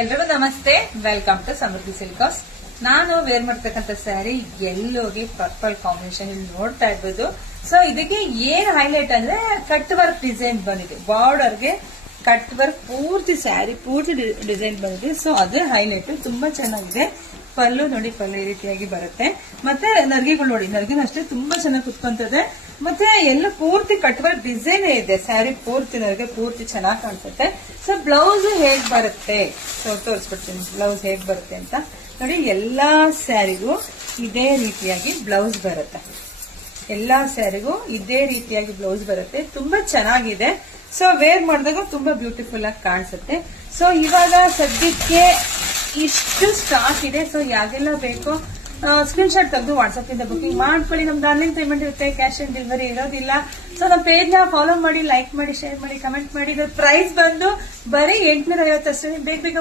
ಎಲ್ರಿಗೂ ನಮಸ್ತೆ, welcome to Samruddhi silk house. ನಾನು ವೇರ್ ಮಾಡ್ತಕ್ಕಂಥ ಸ್ಯಾರಿ ಎಲ್ಲೋಗಿ ಪರ್ಪಲ್ ಕಾಂಬಿನೇಷನ್ ಇಲ್ಲಿ ನೋಡ್ತಾ ಇರ್ಬೋದು. ಸೊ ಇದಕ್ಕೆ ಏನ್ ಹೈಲೈಟ್ ಅಂದ್ರೆ ಕಟ್ ವರ್ಕ್ ಡಿಸೈನ್ ಬಂದಿದೆ. ಬಾರ್ಡರ್ಗೆ ಕಟ್ ವರ್ಕ್ ಪೂರ್ತಿ ಸ್ಯಾರಿ ಪೂರ್ತಿ ಡಿಸೈನ್ ಬಂದಿದೆ. ಸೊ ಅದೇ ಹೈಲೈಟ್, ತುಂಬಾ ಚೆನ್ನಾಗಿದೆ. ಪಲ್ಲು ನೋಡಿ, ಪಲ್ಲು ಈ ರೀತಿಯಾಗಿ ಬರುತ್ತೆ. ಮತ್ತೆ ನರ್ಗಿಗಳು ನೋಡಿ, ನರ್ಗಿನ ಅಷ್ಟೇ ತುಂಬಾ ಚೆನ್ನಾಗಿ ಕುತ್ಕೊಂತದೆ. ಮತ್ತೆ ಎಲ್ಲ ಪೂರ್ತಿ ಕಟ್ ವರ್ಕ್ ಡಿಸೈನ್ ಇದೆ. ಸ್ಯಾರಿ ಪೂರ್ತಿ ನರ್ಗೆ ಪೂರ್ತಿ ಚೆನ್ನಾಗಿ ಕಾಣಿಸುತ್ತೆ. ಸೊ ಬ್ಲೌಸ್ ಹೇಗ್ ಬರುತ್ತೆ, ಸೊ ತೋರಿಸ್ಬಿಡ್ತೀನಿ ಬ್ಲೌಸ್ ಹೇಗ್ ಬರುತ್ತೆ ಅಂತ ನೋಡಿ. ಎಲ್ಲಾ ಸ್ಯಾರಿಗೂ ಇದೇ ರೀತಿಯಾಗಿ ಬ್ಲೌಸ್ ಬರುತ್ತೆ. ಎಲ್ಲಾ ಸ್ಯಾರಿಗೂ ಇದೇ ರೀತಿಯಾಗಿ ಬ್ಲೌಸ್ ಬರುತ್ತೆ. ತುಂಬಾ ಚೆನ್ನಾಗಿದೆ. ಸೊ ವೇರ್ ಮಾಡಿದಾಗ ತುಂಬಾ ಬ್ಯೂಟಿಫುಲ್ ಆಗಿ ಕಾಣಿಸುತ್ತೆ. ಸೊ ಇವಾಗ ಸದ್ಯಕ್ಕೆ ಇಷ್ಟು ಸ್ಟಾಕ್ ಇದೆ. ಸೊ ಯಾಗೆಲ್ಲ ಬೇಕೋ ಸ್ಕ್ರೀನ್ ಶಾಟ್ ತೆಗೆದು ವಾಟ್ಸ್ಆಪ್ ಇಂದ ಬುಕಿಂಗ್ ಮಾಡ್ಕೊಳ್ಳಿ. ನಮ್ದು ಆನ್ಲೈನ್ ಪೇಮೆಂಟ್ ಇರುತ್ತೆ, ಕ್ಯಾಶ್ ಆನ್ ಡೆಲಿವರಿ ಇರೋದಿಲ್ಲ. ಸೊ ನಮ್ಮ ಪೇಜ್ ನ ಫಾಲೋ ಮಾಡಿ, ಲೈಕ್ ಮಾಡಿ, ಶೇರ್ ಮಾಡಿ, ಕಮೆಂಟ್ ಮಾಡಿ. ಇದ್ರ ಪ್ರೈಸ್ ಬಂದು ಬರೀ 850 ಅಷ್ಟೇ. ಬೇಗ ಬೇಗ